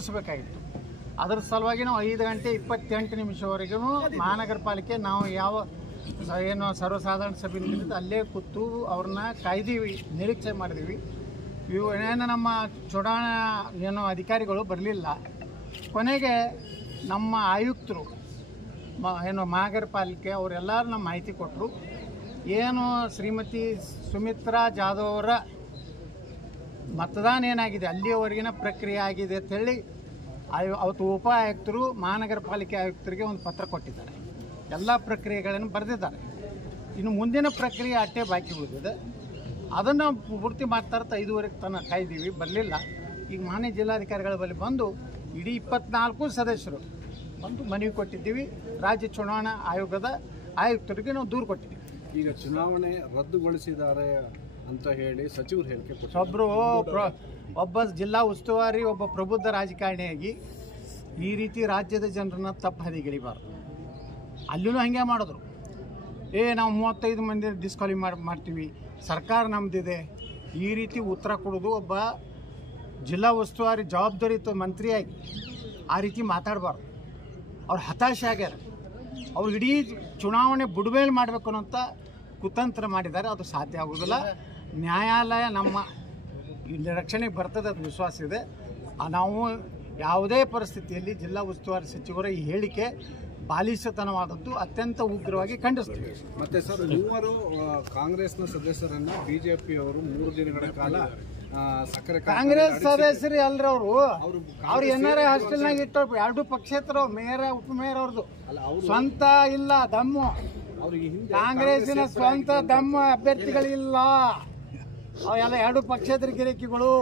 ಮುಗಿಸ್ಬೇಕಾಗಿತ್ತು. ಅದರ ಸಲುವಾಗಿ ನಾವು 5 ಗಂಟೆ 28 ನಿಮಿಷವರೆಗೂ ಮಹಾನಗರ ಪಾಲಿಕೆ ನಾವು ಯಾವ ಏನು ಸರ್ವಸಾಧಾರಣ ಸಭೆ ನಿಂತಿದ್ದು ಅಲ್ಲೇ ಕೂತು ಅವ್ರನ್ನ ಕಾಯ್ದೀವಿ, ನಿರೀಕ್ಷೆ ಮಾಡಿದೀವಿ. ಇವು ಏನು ನಮ್ಮ ಚುನಾವಣಾ ಏನು ಅಧಿಕಾರಿಗಳು ಬರಲಿಲ್ಲ. ಕೊನೆಗೆ ನಮ್ಮ ಆಯುಕ್ತರು ಏನು ಮಹಾನಗರ ಪಾಲಿಕೆ ಅವರೆಲ್ಲರೂ ನಮ್ಮ ಮಾಹಿತಿ ಕೊಟ್ಟರು. ಏನು ಶ್ರೀಮತಿ ಸುಮಿತ್ರಾ ಜಾಧವ್ ಅವರ ಮತದಾನ ಏನಾಗಿದೆ ಅಲ್ಲಿಯವರೆಗಿನ ಪ್ರಕ್ರಿಯೆ ಆಗಿದೆ ಅಂತೇಳಿ ಅವತ್ತು ಉಪ ಆಯುಕ್ತರು ಮಹಾನಗರ ಪಾಲಿಕೆ ಆಯುಕ್ತರಿಗೆ ಒಂದು ಪತ್ರ ಕೊಟ್ಟಿದ್ದಾರೆ. ಎಲ್ಲ ಪ್ರಕ್ರಿಯೆಗಳನ್ನು ಬರೆದಿದ್ದಾರೆ. ಇನ್ನು ಮುಂದಿನ ಪ್ರಕ್ರಿಯೆ ಅಷ್ಟೇ ಬಾಕಿ ಉಳಿದಿದೆ. ಅದನ್ನು ಪೂರ್ತಿ ಮಾಡ್ತಾರೆ. 5:30 ತನಕ ಕಾಯ್ದೀವಿ, ಬರಲಿಲ್ಲ. ಈಗ ಮಾನ್ಯ ಜಿಲ್ಲಾಧಿಕಾರಿಗಳ ಬಳಿ ಬಂದು ಇಡೀ 24 ಸದಸ್ಯರು ಬಂದು ಮನವಿ ಕೊಟ್ಟಿದ್ದೀವಿ. ರಾಜ್ಯ ಚುನಾವಣಾ ಆಯೋಗದ ಆಯುಕ್ತರಿಗೆ ನಾವು ದೂರು ಕೊಟ್ಟಿದ್ದೀವಿ. ಈಗ ಚುನಾವಣೆ ರದ್ದುಗೊಳಿಸಿದ್ದಾರೆ ಅಂತ ಹೇಳಿ ಸಚಿವರು ಹೇಳಿಕೆ ಒಬ್ಬ ಜಿಲ್ಲಾ ಉಸ್ತುವಾರಿ ಒಬ್ಬ ಪ್ರಬುದ್ಧ ರಾಜಕಾರಣಿಯಾಗಿ ಈ ರೀತಿ ರಾಜ್ಯದ ಜನರನ್ನ ತಪ್ಪು ಹಾದಿಗೆಳಿಬಾರ್ದು. ಅಲ್ಲೂ ಹಾಗೆ ಮಾಡಿದ್ರು. ನಾವು 35 ಮಂದಿ ಡಿಸ್ಕ್ವಾಲಿ ಮಾಡ್ತೀವಿ, ಸರ್ಕಾರ ನಮ್ಮದಿದೆ, ಈ ರೀತಿ ಉತ್ತರ ಕೊಡೋದು ಒಬ್ಬ ಜಿಲ್ಲಾ ಉಸ್ತುವಾರಿ ಜವಾಬ್ದಾರಿಯುತ ಮಂತ್ರಿಯಾಗಿ ಆ ರೀತಿ ಮಾತಾಡಬಾರ್ದು. ಅವ್ರು ಹತಾಶೆ ಆಗ್ಯಾರ. ಅವ್ರು ಇಡೀ ಚುನಾವಣೆ ಬುಡಮೇಲೆ ಮಾಡಬೇಕು ಅನ್ನೋಂಥ ಕುತಂತ್ರ ಮಾಡಿದ್ದಾರೆ. ಅದು ಸಾಧ್ಯ ಆಗೋದಿಲ್ಲ. ನ್ಯಾಯಾಲಯ ನಮ್ಮ ರಕ್ಷಣೆಗೆ ಬರ್ತದೆ, ಅದು ವಿಶ್ವಾಸ ಇದೆ. ನಾವು ಯಾವುದೇ ಪರಿಸ್ಥಿತಿಯಲ್ಲಿ ಜಿಲ್ಲಾ ಉಸ್ತುವಾರಿ ಸಚಿವರ ಈ ಹೇಳಿಕೆ ಬಾಲಿಶತನವಾದದ್ದು ಅತ್ಯಂತ ಉಗ್ರವಾಗಿ ಖಂಡಿಸ್ತೀವಿ. ಮತ್ತೆ ಸರ್, 3 ಕಾಂಗ್ರೆಸ್ನ ಸದಸ್ಯರನ್ನ ಬಿಜೆಪಿಯವರು 3 ದಿನಗಳ ಕಾಲ ಸಕ್ಕರೆ ಕಾಂಗ್ರೆಸ್ ಸದಸ್ಯರು ಅಲ್ರಿ ಅವ್ರು ಎನ್ಆರ್ಐ ಹಾಸ್ಟೆಲ್ನಾಗ ಇಟ್ಟು 2 ಪಕ್ಷೇತರ ಮೇಯರ್ ಉಪಮೇಯರ್ ಅವ್ರದ್ದು ಸ್ವಂತ ಇಲ್ಲ ದಮ್ಮು. ಕಾಂಗ್ರೆಸ್ಸಿನ ಸ್ವಂತ ದಮ್ಮು ಅಭ್ಯರ್ಥಿಗಳಿಲ್ಲ. ಅವೆಲ್ಲ 2 ಪಕ್ಷೇತರ ಗಿರಿಕಿಗಳು.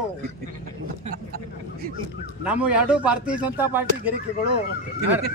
ನಮ್ಮ 2 ಭಾರತೀಯ ಜನತಾ ಪಾರ್ಟಿ ಗಿರಿಕಿಗಳು. ನೋಡ್ರಿ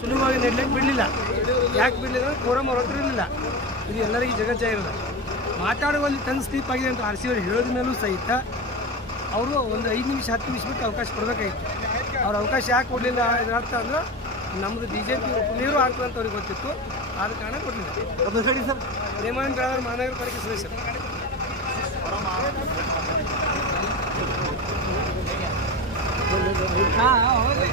ಸುಲಭವಾಗಿ ನೆಡ್ಲಿಕ್ಕೆ ಬಿಡಲಿಲ್ಲ. ಯಾಕೆ ಬಿಡಲಿಲ್ಲ? ಕೋರಮ್ ಅವ್ರ ಹತ್ರ ಇರಲಿಲ್ಲ. ಇದು ಎಲ್ಲರಿಗೂ ಜಗಜ್ಜಾಗಿರಲ್ಲ. ಮಾತಾಡೋ ಒಂದು ಟನ್ ಸ್ಲೀಪ್ ಆಗಿದೆ ಅಂತ RC ಅವರು ಹೇಳೋದ ಮೇಲೂ ಸಹಿತ ಅವರು ಒಂದು 5 ನಿಮಿಷ 10 ನಿಮಿಷ ಬಿಟ್ಟು ಅವಕಾಶ ಕೊಡಬೇಕಾಗಿತ್ತು. ಅವ್ರ ಅವಕಾಶ ಯಾಕೆ ಕೊಡಲಿಲ್ಲ ಇದರರ್ಥ ಅಂದ್ರೆ ನಮ್ಮದು BJP ನೀರು ಆಗ್ತದೆ ಅಂತ ಅವ್ರಿಗೆ ಗೊತ್ತಿತ್ತು. ಆದ ಕಾರಣ ಕೊಡಲಿಲ್ಲ. ಹೇಳಿ ಸರ್, ರೇಮಾಂಡ್ ರಾವ್ ಮಹಾನಗರ ಪಾಲಿಕೆ ಸದಸ್ಯರು. ಹಾಂ, ಹೌದು.